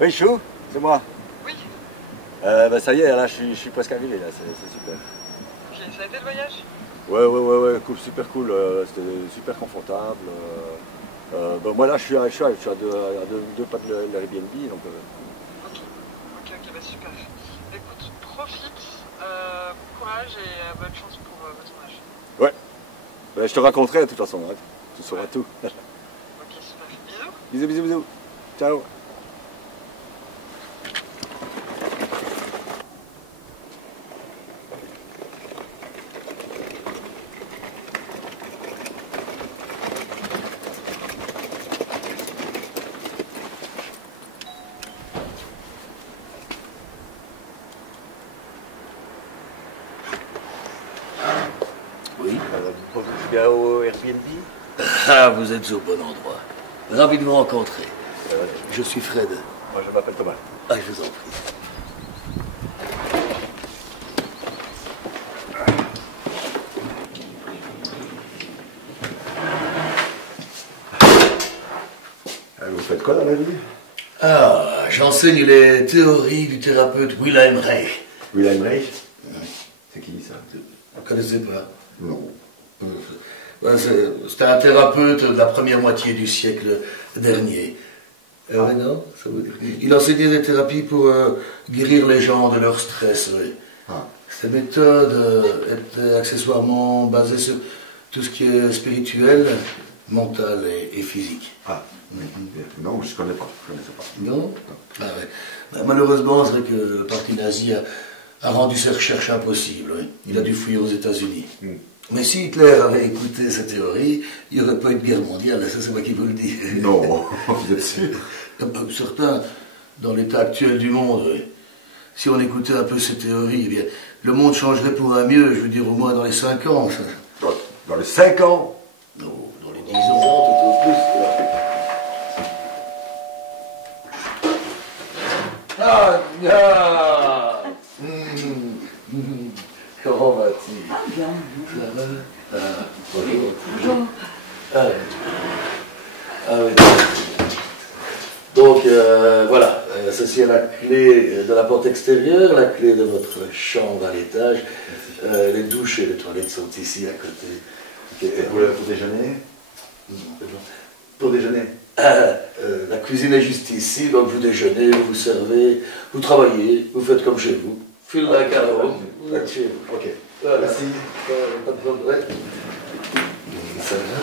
Oui, Chou, c'est moi. Oui. Bah, ça y est, là, je suis presque arrivé, là, c'est super. Ok, ça a été le voyage? Ouais, cool, super cool, c'était super confortable. Bah, moi, là, je suis à deux pas de l'Airbnb, donc... Ok, bah super. Écoute, profite, bon courage et bonne chance pour votre tournage. Ouais, bah, je te raconterai de toute façon, hein. Tu sauras tout. Ok, super. Bisous. Bisous. Ciao. Oui. Vous profitez bien au Airbnb? Ah, vous êtes au bon endroit. Ravi de vous rencontrer. Je suis Fred. Moi, je m'appelle Thomas. Ah, je vous en prie. Vous faites quoi dans la vie? Ah, j'enseigne les théories du thérapeute Wilhelm Reich. Wilhelm Reich? C'est qui ça? Vous ne connaissez pas? Non. C'était un thérapeute de la première moitié du siècle dernier. Ouais, non, ça veut dire. Il enseignait des thérapies pour guérir les gens de leur stress. Oui. Ah. Ces méthodes étaient accessoirement basées sur tout ce qui est spirituel, mental et physique. Ah. Non, je ne connaissais pas. Non? Ah ouais. Ben, malheureusement, c'est vrai que le parti nazi a rendu ses recherches impossibles. Oui. Il a dû fuir aux États-Unis. Mais si Hitler avait écouté ces théories, il n'y aurait pas eu de guerre mondiale, ça c'est moi qui vous le dis. Non, vous êtes sûr? Certains, dans l'état actuel du monde, oui. Si on écoutait un peu ces théories, eh bien, le monde changerait pour un mieux, je veux dire au moins dans les 5 ans. Ça. Dans les 5 ans? Non, dans les 10 ans, tout au plus. Ah, comment vas-tu? Ah bien. Ça va? Ah, bonjour. Bonjour. Ah, oui. Ah oui. Donc voilà, ceci est la clé de la porte extérieure, la clé de votre chambre à l'étage. Les douches et les toilettes sont ici à côté. Et pour déjeuner? Pour déjeuner? La cuisine est juste ici, donc vous déjeunez, vous servez, vous travaillez, vous faites comme chez vous. File la carreau, vous êtes chez vous. Ok. Voilà. Merci. Pas de problème. Ça va?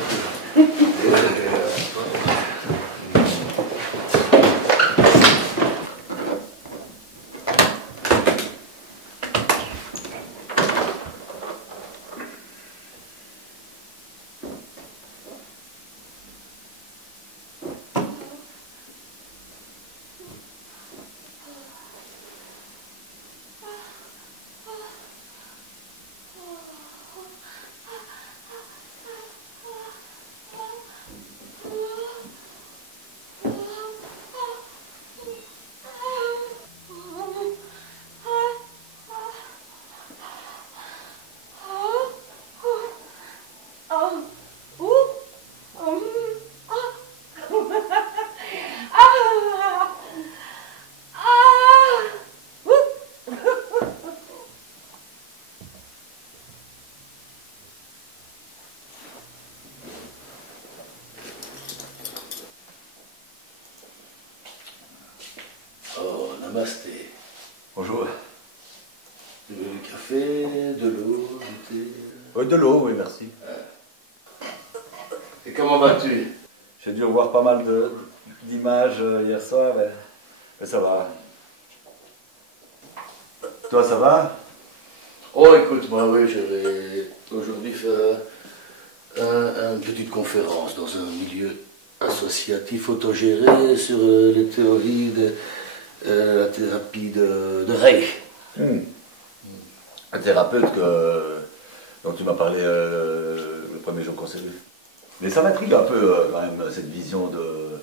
Oh, namasté. Bonjour. Du café, de l'eau, du thé. De l'eau, oui, merci. Et comment vas-tu? J'ai dû revoir pas mal d'images hier soir, mais ça va. Toi, ça va? Oh, écoute, moi, oui, je vais aujourd'hui faire une petite conférence dans un milieu associatif autogéré sur les théories de la thérapie de Reich. Un thérapeute dont tu m'as parlé le premier jour qu'on s'est vu. Mais ça m'intrigue un peu quand même cette vision que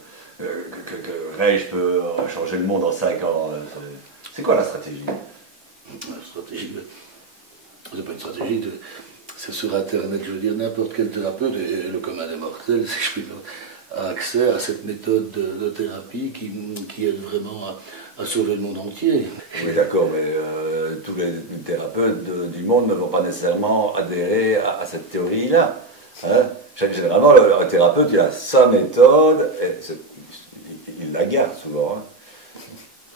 Reich peut changer le monde en 5 ans. C'est quoi la stratégie? La stratégie, c'est pas une stratégie, c'est sur Internet, je veux dire, n'importe quel thérapeute, et le commun des mortels, si je puis dire, a accès à cette méthode de thérapie qui aide vraiment à sauver le monde entier. Oui, d'accord, mais tous les thérapeutes du monde ne vont pas nécessairement adhérer à cette théorie-là. Hein. Généralement, un thérapeute, il a sa méthode, et il la garde souvent. Hein.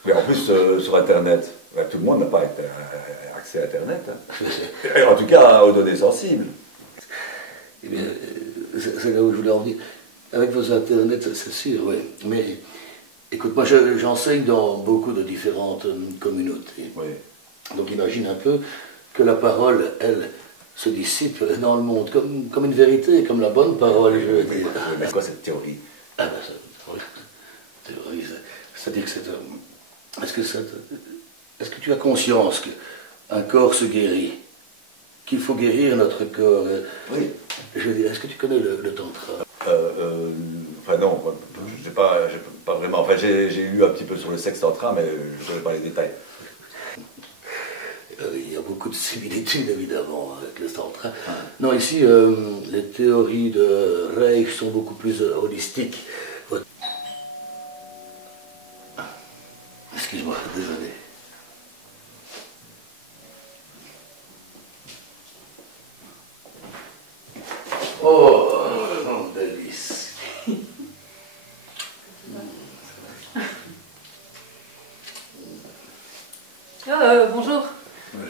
Mais en plus, sur Internet, tout le monde n'a pas accès à Internet. Hein. Et en tout cas, aux données sensibles. Eh bien, c'est là où je voulais en venir. Avec vos Internet, c'est sûr, oui. Mais écoute, moi j'enseigne dans beaucoup de différentes communautés. Oui. Donc imagine un peu que la parole, elle, se dissipe dans le monde comme une vérité, comme la bonne parole, je veux dire. Oui, mais quoi cette théorie? Ah ben, théorie, c'est-à-dire que est-ce que tu as conscience qu'un corps se guérit, qu'il faut guérir notre corps? Oui. Je veux dire, est-ce que tu connais le tantra? Enfin non, je sais pas vraiment. Enfin, j'ai lu un petit peu sur le sexe tantra, mais je ne connais pas les détails. Il y a beaucoup de similitudes évidemment avec le tantra. Non, ici, les théories de Reich sont beaucoup plus holistiques. Excuse-moi, désolé. Oh, délice. Bonjour,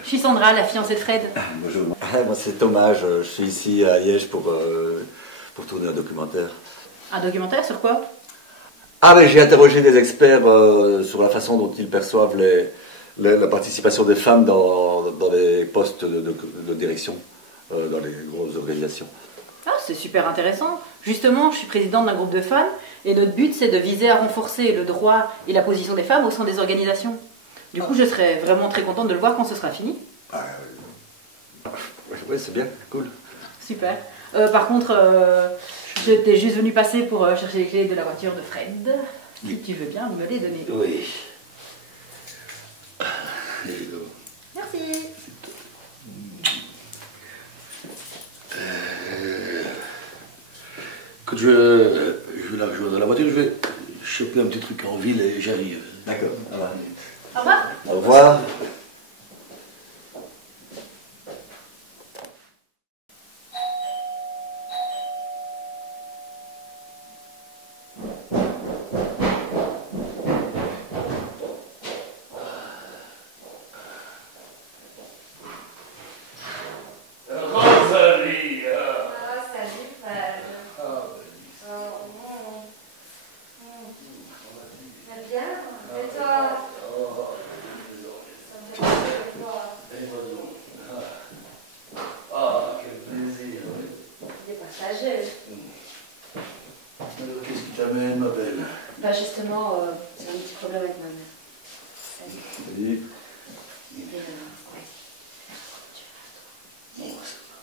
je suis Sandra, la fiancée de Fred. Bonjour. Moi c'est Thomas, je suis ici à Liège pour tourner un documentaire. Un documentaire sur quoi? Ah mais j'ai interrogé des experts sur la façon dont ils perçoivent la participation des femmes dans les postes de direction, dans les grosses organisations. Ah, c'est super intéressant. Justement, je suis présidente d'un groupe de femmes et notre but c'est de viser à renforcer le droit et la position des femmes au sein des organisations. Du coup, je serais vraiment très contente de le voir quand ce sera fini. Oui, c'est bien, cool. Super. Par contre, j'étais juste venue passer pour chercher les clés de la voiture de Fred. Si tu veux bien me les donner. Oui. Here you go. Merci. Écoute, je vais la rejoindre. La voiture, je vais choper un petit truc en ville et j'arrive. D'accord. Au revoir. Au revoir. Qu'est-ce qui t'amène, ma belle? Bah justement, c'est un petit problème avec ma mère. Salut. Ouais. Bon, ça va.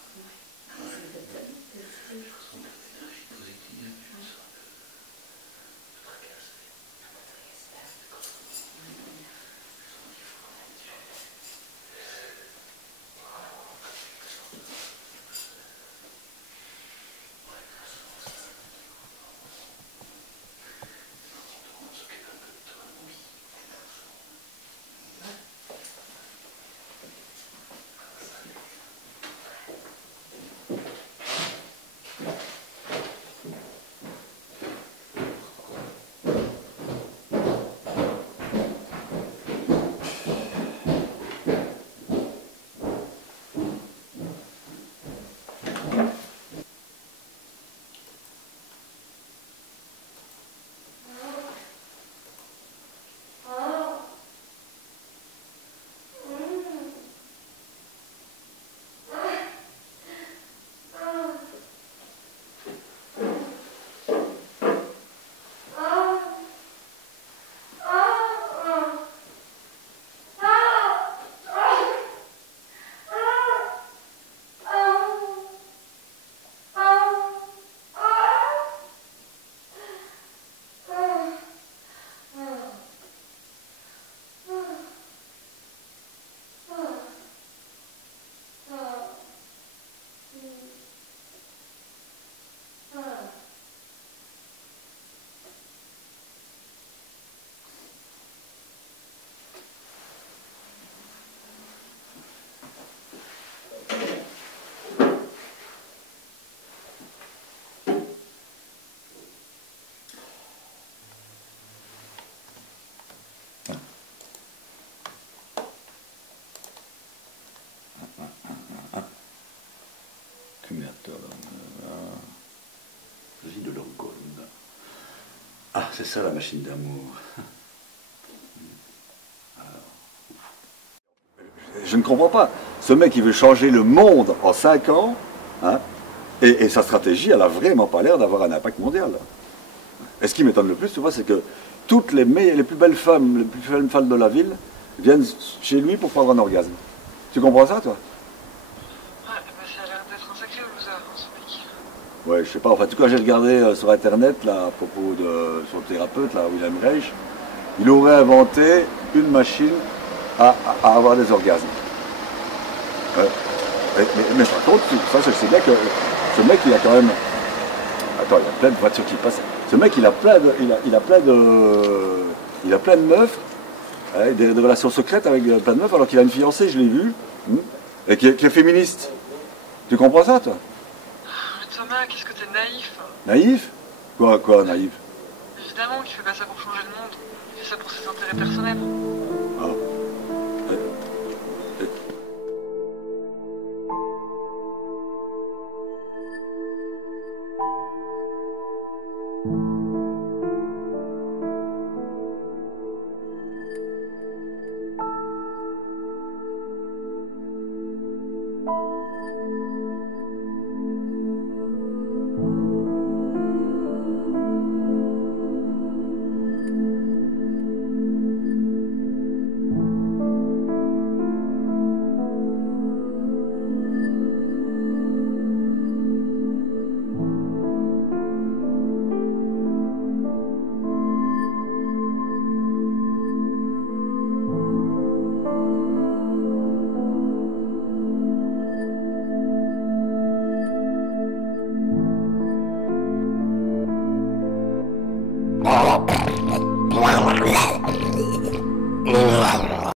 Gilles Lorgonne. Ah, c'est ça la machine d'amour. Je ne comprends pas. Ce mec, il veut changer le monde en 5 ans, hein, et sa stratégie, elle a vraiment pas l'air d'avoir un impact mondial. Et ce qui m'étonne le plus, tu vois, c'est que toutes les plus belles femmes de la ville viennent chez lui pour prendre un orgasme. Tu comprends ça, toi? Ouais, bah, ça a l'air d'être un sacré loser, hein, ce mec. Ouais, je sais pas. Enfin, en tout cas, j'ai regardé sur Internet, là, à propos de son thérapeute, là, Wilhelm Reich. Il aurait inventé une machine à avoir des orgasmes. Mais par contre, ça, je sais bien que ce mec, il a quand même... Attends, il y a plein de voitures qui passent. Ce mec, il a plein de... Il a plein de meufs, hein, des relations secrètes avec plein de meufs, alors qu'il a une fiancée, je l'ai vue, et qui est féministe. Tu comprends ça, toi? Mais Thomas, qu'est-ce que t'es naïf. Naïf? Quoi, naïf? Évidemment qu'il fait pas ça pour changer le monde. Il fait ça pour ses intérêts personnels. Ah.